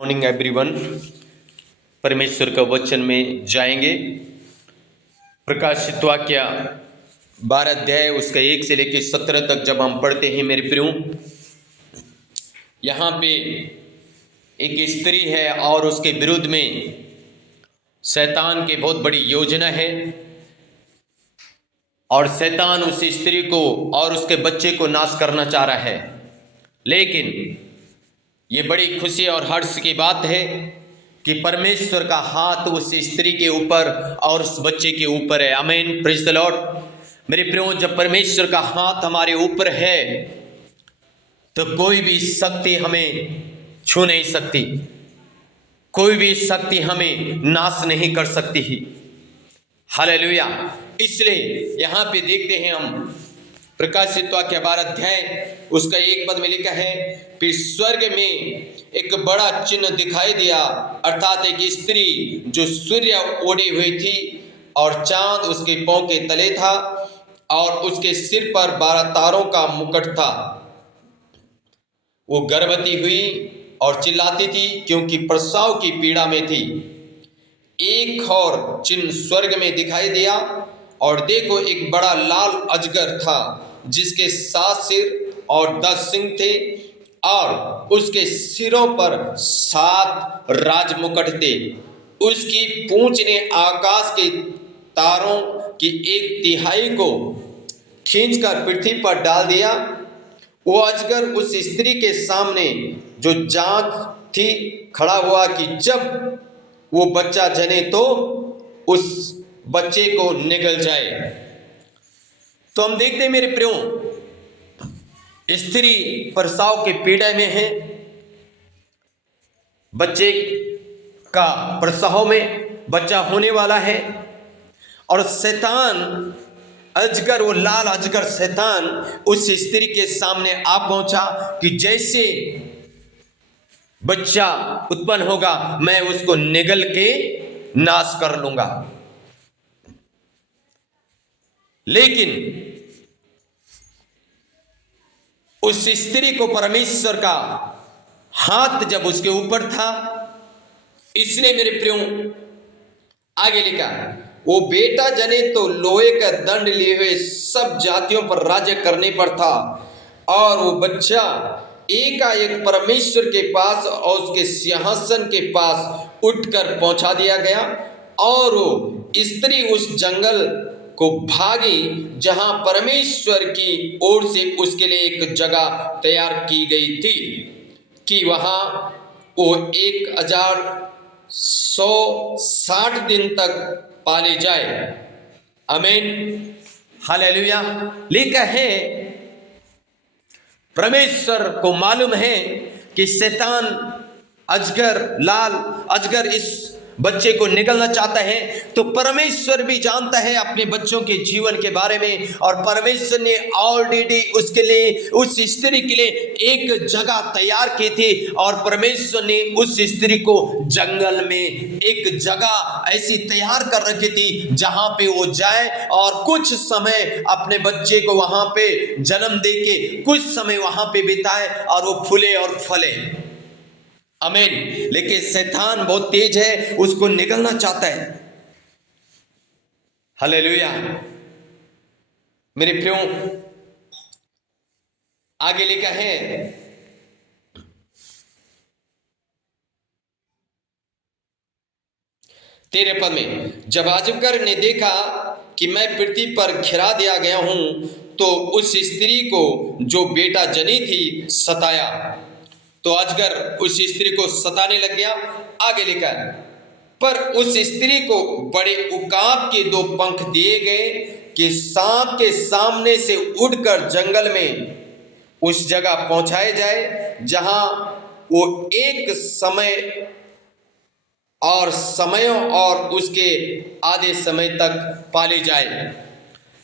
Morning everyone. परमेश्वर का वचन में जाएंगे। प्रकाशित वाक्य 12 अध्याय उसका 1 से लेकर 17 तक जब हम पढ़ते हैं मेरे प्रियो, यहाँ पे एक स्त्री है और उसके विरुद्ध में शैतान की बहुत बड़ी योजना है और शैतान उस स्त्री को और उसके बच्चे को नाश करना चाह रहा है। लेकिन ये बड़ी खुशी और हर्ष की बात है कि परमेश्वर का हाथ उस स्त्री के ऊपर और उस बच्चे के ऊपर है। आमीन, प्रेज द लॉर्ड। मेरे प्रियो, जब परमेश्वर का हाथ हमारे ऊपर है तो कोई भी शक्ति हमें छू नहीं सकती, कोई भी शक्ति हमें नाश नहीं कर सकती ही। हालेलुया। इसलिए यहाँ पे देखते हैं हम प्रकाशित वाक्य 12 अध्याय उसका 1 पद में लिखा है, फिर स्वर्ग में एक बड़ा चिन्ह दिखाई दिया, अर्थात एक स्त्री जो सूर्य ओढ़ी हुई थी और चांद उसके पांव के तले था और उसके सिर पर 12 तारों का मुकुट था। वो गर्भवती हुई और चिल्लाती थी क्योंकि प्रसव की पीड़ा में थी। एक और चिन्ह स्वर्ग में दिखाई दिया और देखो, एक बड़ा लाल अजगर था जिसके 7 सिर और 10 सिंग थे और उसके सिरों पर 7 राजमुकुट थे। उसकी पूंछ ने आकाश के तारों की 1/3 को खींचकर पृथ्वी पर डाल दिया। वो अजगर उस स्त्री के सामने जो जांच थी खड़ा हुआ कि जब वो बच्चा जने तो उस बच्चे को निगल जाए। तो हम देखते हैं मेरे प्रियो, स्त्री प्रसव के पीड़ा में है, बच्चे का प्रसव में बच्चा होने वाला है और शैतान अजगर, वो लाल अजगर शैतान उस स्त्री के सामने आ पहुंचा कि जैसे बच्चा उत्पन्न होगा मैं उसको निगल के नाश कर लूंगा। लेकिन उस स्त्री को परमेश्वर का हाथ जब उसके ऊपर था, इसने मेरे प्रियो आगे लिखा, वो बेटा जने तो लोहे का दंड लिए हुए सब जातियों पर राज्य करने पर था और वो बच्चा एकाएक परमेश्वर के पास और उसके सिंहासन के पास उठकर पहुंचा दिया गया और वो स्त्री उस जंगल को भागी जहां परमेश्वर की ओर से उसके लिए एक जगह तैयार की गई थी कि वहां वो 1160 दिन तक पाले जाए। आमीन, हालेलुया। लिखा है परमेश्वर को मालूम है कि शैतान अजगर, लाल अजगर इस बच्चे को निगलना चाहता है, तो परमेश्वर भी जानता है अपने बच्चों के जीवन के बारे में और परमेश्वर ने ऑलरेडी उसके लिए, उस स्त्री के लिए एक जगह तैयार की थी और परमेश्वर ने उस स्त्री को जंगल में एक जगह ऐसी तैयार कर रखी थी जहां पे वो जाए और कुछ समय अपने बच्चे को वहां पे जन्म देके कुछ समय वहां पे बिताए और वो फूले और फले। आमीन। लेकिन शैतान बहुत तेज है, उसको निगलना चाहता है। हालेलुया। मेरे प्रियो, आगे लिखा है, तेरे पद में, जब अजगर ने देखा कि मैं पृथ्वी पर गिरा दिया गया हूं तो उस स्त्री को जो बेटा जनी थी सताया। तो अजगर उस स्त्री को सताने लग गया। आगे लिखा है, पर उस स्त्री को बड़े उकाब के 2 पंख दिए गए कि सांप के सामने से उड़कर जंगल में उस जगह पहुंचाए जाए जहां वो एक समय और समयों और उसके आधे समय तक पाले जाए।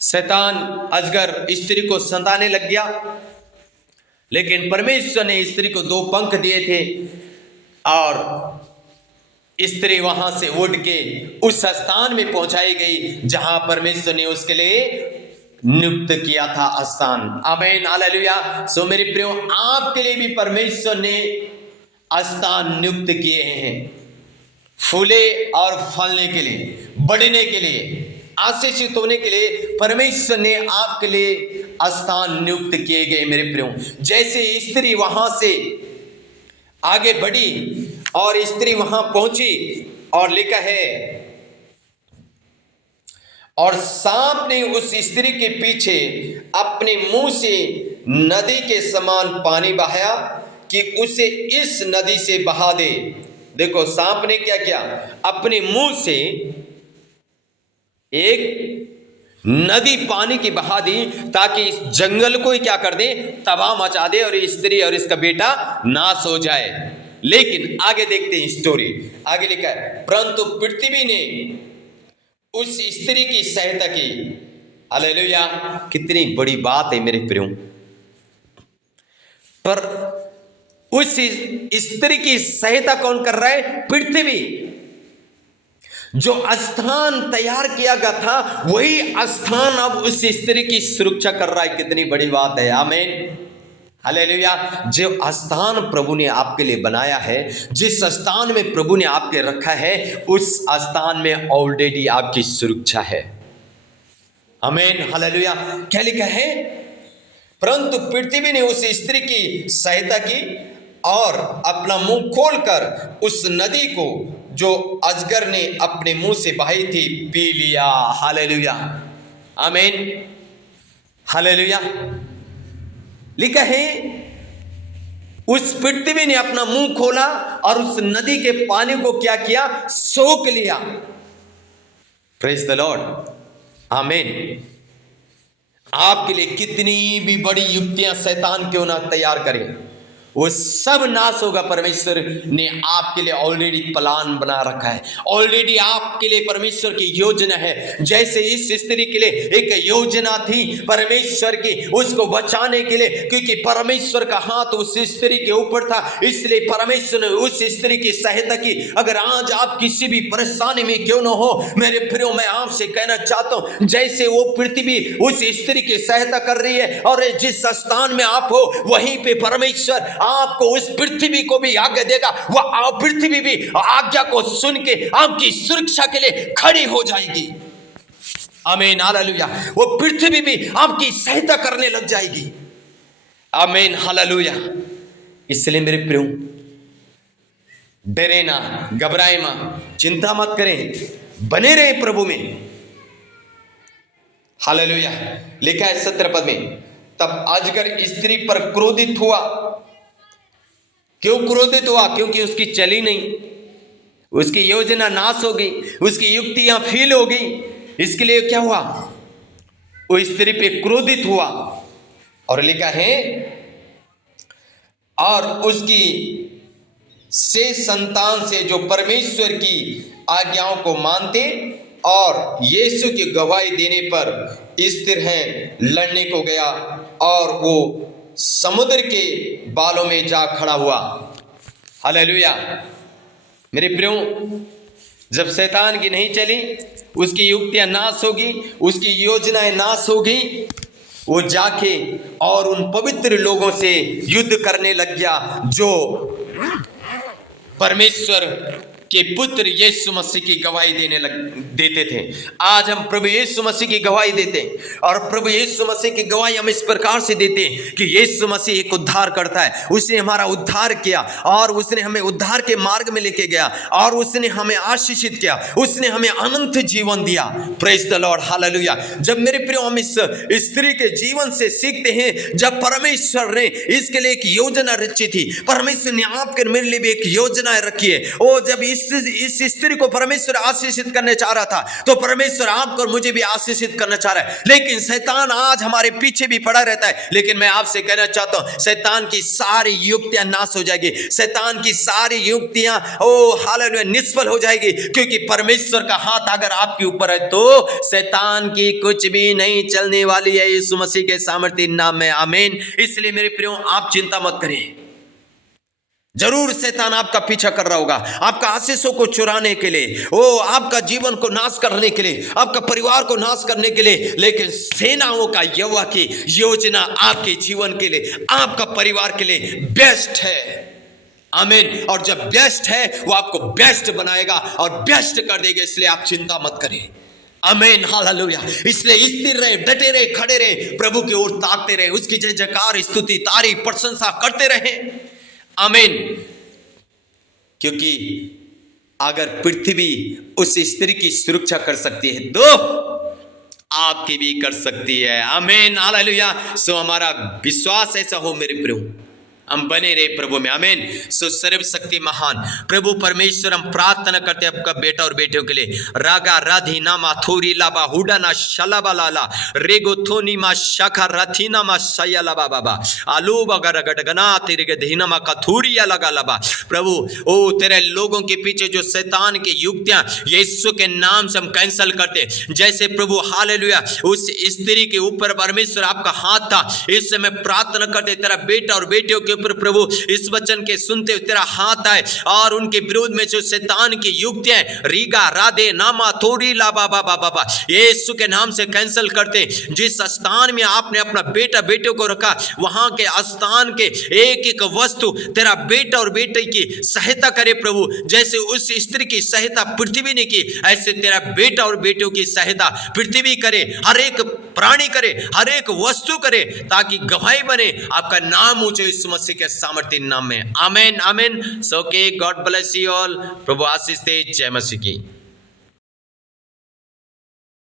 शैतान अजगर स्त्री को सताने लग गया, लेकिन परमेश्वर ने स्त्री को 2 पंख दिए थे और स्त्री वहां से उड़ के उस स्थान में पहुंचाई गई जहां परमेश्वर ने उसके लिए नियुक्त किया था स्थान। आमीन, हालेलुया। सो मेरे प्रियो, आपके लिए भी परमेश्वर ने स्थान नियुक्त किए हैं, फूले और फलने के लिए, बढ़ने के लिए, आशीषित होने के लिए परमेश्वर ने आपके लिए स्थान नियुक्त किए गए मेरे प्रियो। जैसे स्त्री वहां से आगे बढ़ी और स्त्री वहां पहुंची और लिखा है, और सांप ने उस स्त्री के पीछे अपने मुंह से नदी के समान पानी बहाया कि उसे इस नदी से बहा दे। देखो सांप ने क्या किया, अपने मुंह से एक नदी पानी की बहा दी ताकि इस जंगल को ही क्या कर दे, तबाह मचा दे और स्त्री और इसका बेटा नाश हो जाए। लेकिन आगे देखते हैं स्टोरी, आगे लिखा है, परंतु पृथ्वी ने उस स्त्री की सहायता की। हालेलुया, कितनी बड़ी बात है मेरे प्रियो। पर उस स्त्री की सहायता कौन कर रहा है? पृथ्वी। जो स्थान तैयार किया गया था वही स्थान अब उस स्त्री की सुरक्षा कर रहा है। कितनी बड़ी बात है, आमीन, हालेलुया। जो स्थान प्रभु ने आपके लिए बनाया है, जिस स्थान में प्रभु ने आपके रखा है, उस स्थान में ऑलरेडी आपकी सुरक्षा है। आमीन, हालेलुया। क्या लिखा है? परंतु पृथ्वी ने उस स्त्री की सहायता की और अपना मुंह खोलकर उस नदी को जो अजगर ने अपने मुंह से बहाई थी पी लिया। हालेलुया, आमीन, हालेलुया। लिखा है उस पृथ्वी ने अपना मुंह खोला और उस नदी के पानी को क्या किया? सोख लिया। प्रेज द लॉर्ड, आमीन। आपके लिए कितनी भी बड़ी युक्तियां शैतान क्यों ना तैयार करें, वो सब नाश होगा। परमेश्वर ने आपके लिए ऑलरेडी प्लान बना रखा है, ऑलरेडी आपके लिए परमेश्वर की योजना है। जैसे इस स्त्री के लिए एक योजना थी परमेश्वर की, उसको बचाने के लिए, क्योंकि परमेश्वर का हाथ उस स्त्री के ऊपर था, इसलिए परमेश्वर ने उस स्त्री की सहायता की। अगर आज आप किसी भी परेशानी में क्यों न हो मेरे प्रियो, मैं आपसे कहना चाहता हूं, जैसे वो पृथ्वी उस स्त्री की सहायता कर रही है और जिस स्थान में आप हो वहीं पे परमेश्वर आपको उस पृथ्वी को भी आज्ञा देगा। वह पृथ्वी भी आज्ञा को सुन के आपकी सुरक्षा के लिए खड़ी हो जाएगी। आमीन, हालेलुया। वो पृथ्वी भी आपकी सहायता करने लग जाएगी। आमीन, हालेलुया। इसलिए मेरे प्रियो, डरे ना, घबराए ना, चिंता मत करें, बने रहे प्रभु में। हालेलुया। लिखा है 17 पद में, तब अजगर स्त्री पर क्रोधित हुआ। क्यों क्रोधित हुआ? क्योंकि उसकी चली नहीं, उसकी योजना नाश हो गई, उसकी युक्तियां फेल हो गई। इसके लिए क्या हुआ? वो स्त्री पे क्रोधित हुआ। और लिखा है, और उसकी से संतान से जो परमेश्वर की आज्ञाओं को मानते और यीशु की गवाही देने पर स्थिर हैं, लड़ने को गया और वो समुद्र के बालों में जा खड़ा हुआ। हालेलुया। मेरे प्रियो, जब शैतान की नहीं चली, उसकी युक्तियां नाश होगी, उसकी योजनाएं नाश होगी, वो जाके और उन पवित्र लोगों से युद्ध करने लग गया जो परमेश्वर के पुत्र यीशु मसीह की गवाही देते थे। आज हम प्रभु यीशु मसीह की गवाही देते हैं और प्रभु यीशु मसीह की गवाही हम इस प्रकार से देते हैं कि यीशु मसीह एक उद्धार करता है। उसने हमारा उद्धार किया और उसने हमें उद्धार के मार्ग में लेके गया और उसने हमें आशीषित किया, उसने हमें अनंत जीवन दिया। Praise the Lord, hallelujah. जब मेरे प्रियो हम इस स्त्री के जीवन से सीखते हैं, जब परमेश्वर ने इसके लिए एक योजना रची थी, परमेश्वर ने आपके मेरे लिए भी एक योजना रखी है। वो जब इस स्त्री को परमेश्वर आशीषित करने चाह रहा था, तो परमेश्वर आपको और मुझे भी आशीषित करना चाह रहा है। लेकिन शैतान आज हमारे पीछे भी पड़ा रहता है। लेकिन मैं आपसे कहना चाहता हूं, शैतान की सारी युक्तियां नाश हो जाएगी, शैतान की सारी युक्तियां हालेलुया निष्फल हो जाएगी, क्योंकि परमेश्वर का हाथ अगर आपके ऊपर है तो शैतान की कुछ भी नहीं चलने वाली है, यीशु मसीह के सामर्थ्य नाम में, आमीन। इसलिए मेरे प्रियो, आप चिंता मत करें। जरूर शैतान आपका पीछा कर रहा होगा, आपका आशीषों को चुराने के लिए, आपका जीवन को नाश करने के लिए, आपका परिवार को नाश करने के लिए। लेकिन सेनाओं का यहोवा की योजना आपके जीवन के लिए, आपका परिवार के लिए बेस्ट है। आमीन। और जब बेस्ट है वो आपको बेस्ट बनाएगा और बेस्ट कर देगा, इसलिए आप चिंता मत करें। आमीन, हालेलुया। इसलिए स्थिर रहे, डटे रहे, खड़े रहे, प्रभु की ओर ताकते रहे, उसकी जय जयकार, स्तुति, तारीफ, प्रशंसा करते रहे। आमीन। क्योंकि अगर पृथ्वी उस स्त्री की सुरक्षा कर सकती है तो आपकी भी कर सकती है। आमीन, हालेलुया। सो हमारा विश्वास ऐसा हो मेरे प्रभु, हम बने रहे प्रभु में। आमीन। सो सर्वशक्ति महान प्रभु परमेश्वर, हम प्रार्थना करते हैं आपका बेटा और बेटियों के लिए। रागा राधी नामा थोरी लाबा हुडा ना शलाबा लाला रेगो थोनी मा शाखा रथीना मा सया लाबा बाबा आलू बगर गडगना तेरे के धीना मा कथूरिया लगा लाबा। प्रभु ओ तेरे लोगों के पीछे जो शैतान की युक्तियां यीशु के नाम से हम कैंसिल करते। जैसे प्रभु हालेलुया उस स्त्री के ऊपर परमेश्वर आपका हाथ था, इस समय प्रार्थना करते तेरा बेटा और बेटियों के ऊपर प्रभु इस वचन के सुनते हुए तेरा हाथ आए और उनके विरोध में जो शैतान की युक्तियां रीगा राधे नामा थोड़ी ला बाबा बाबा यीशु के नाम से कैंसिल करते। जिस स्थान में आपने अपना बेटा बेटियों को रखा वहां के स्थान के एक एक वस्तु तेरा बेटा और बेटे की सहायता करे प्रभु। जैसे उस स्त्री की सहायता पृथ्वी ने की, ऐसे तेरा बेटा और बेटियों की सहायता पृथ्वी करे, हर एक प्राणी करे, हर एक वस्तु करे, ताकि गवाही बने आपका नाम ऊंचे यीशु मसीह के सामर्थ्य नाम में। आमीन, आमीन। सो के गॉड ब्लेस यू ऑल। प्रभु आशीष दे। जय मसीह की।